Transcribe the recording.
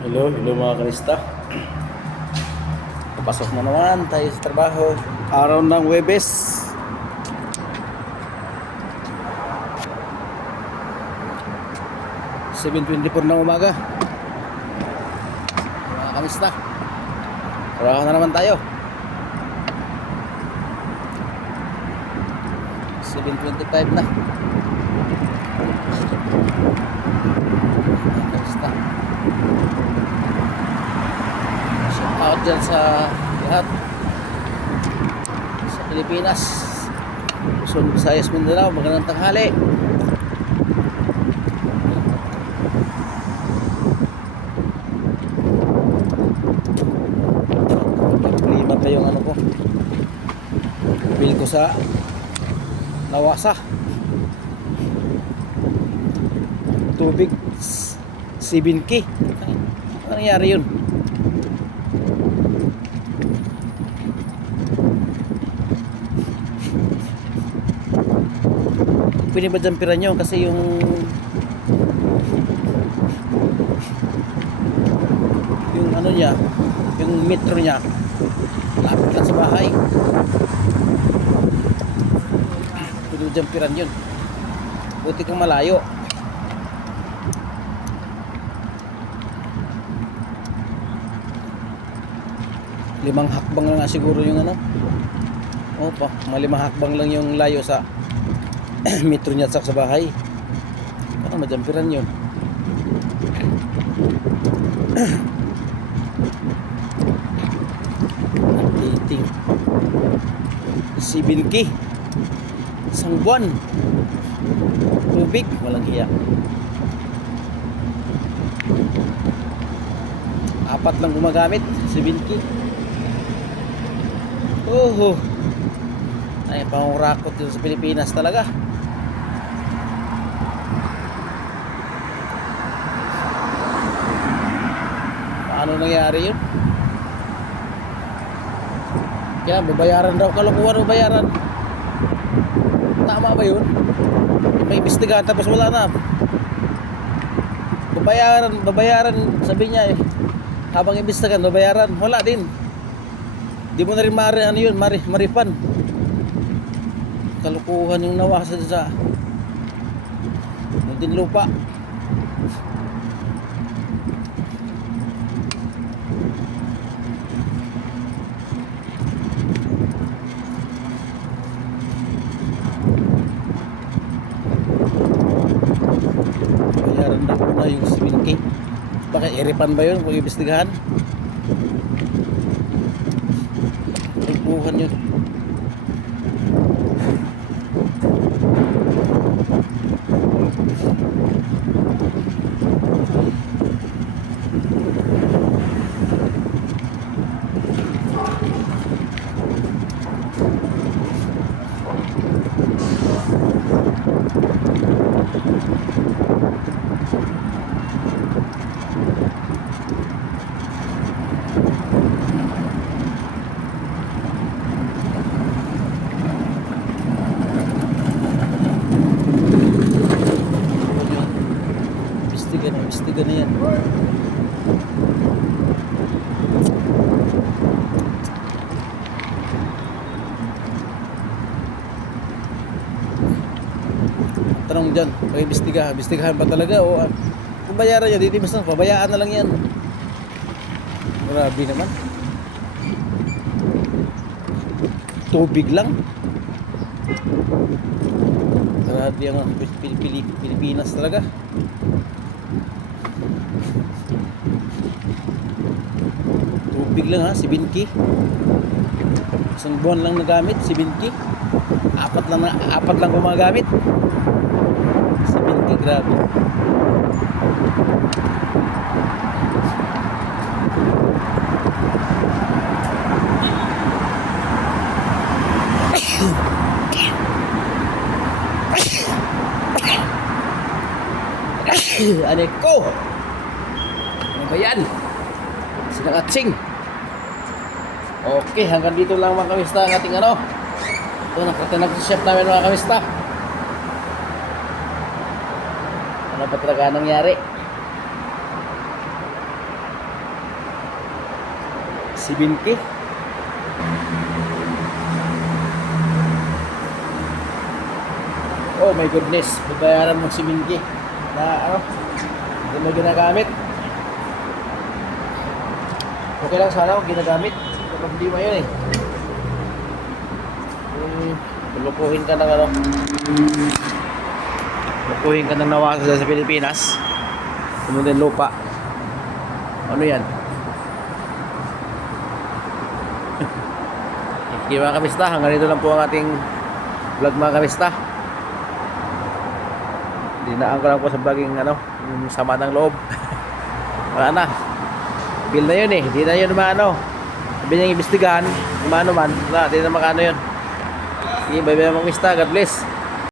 Hello mga kanista. Papasok na naman tayo sa trabaho. Araw ng Huwebes. 7:24 ng umaga. Mga kanista, trabaho na naman tayo. 7:25 na. Mga kanista, shout out dyan sa lahat sa Pilipinas, Luzon, Visayas, Mindanao. Magandang tanghali. Lima pa yung ano ko, bill ko sa Nawasa. Tubig 7K. Ano nangyari yun? Pinibadjampiran nyo kasi yung ano niya, yung metro niya lapit lang sa bahay. Pinibadjampiran yun, buti kang malayo. Limang hakbang lang nga siguro yung ano. Opa, malimang hakbang lang yung layo sa metro niya sa bahay. Ano majampiran yun? Dating 7K isang buwan. Tubig, walang hiya. Apat lang gumagamit, 7K. Oh, ay pangurakot dito sa Pilipinas talaga. Paano nangyari yun? Kaya babayaran daw, kalokohan babayaran. Tama ba yun? May imbestigahan tapos wala na. Babayaran sabi niya eh. Habang imbestigahan, babayaran, wala din. Di mo na rin marifan. Kalukuhan yung Nawasa sa Muntinlupa. Bayaran na muna yung 7K. Bakit iripan ba yun kung imbestigahan? Bukan yun. Imbestiga na yan. Tanong dyan, imbestigahan pa talaga o kung bayaran yan, hindi basta pabayaan na lang yan. Grabe naman. Tubig lang. Grabe ang Pilipinas talaga. Tubig lang ha, 7K. Isang buwan lang nagamit, 7K. Apat lang gumagamit. 7K, grabe. Ano ko? Ano ba yan? Sinangatsing. Okay, hanggang dito lang mga kamista ang ating ano. Ito, nagtatanag sa chef namin mga kamista. Ano ba talaga nangyari? 70. Oh my goodness, babayaran mo 70 na ano, hindi mo ginagamit. Okay lang sana kung ginagamit. Problema yun eh. Lukuhin ka ng ano, lukuhin ka ng nawasa sa Pilipinas. Sumunod yung lupa. Ano yan? Okay mga kamista, hanggang dito lang po ang ating vlog mga kamista. Dinaan ko lang po sa vlogging ano, yung sama ng loob. Wala na. Bill na yun eh, di na yun maano. Sabi niyang imbestigahan, maano man, wala, di na makano yun. Sige, bye bye mga kamista, God bless.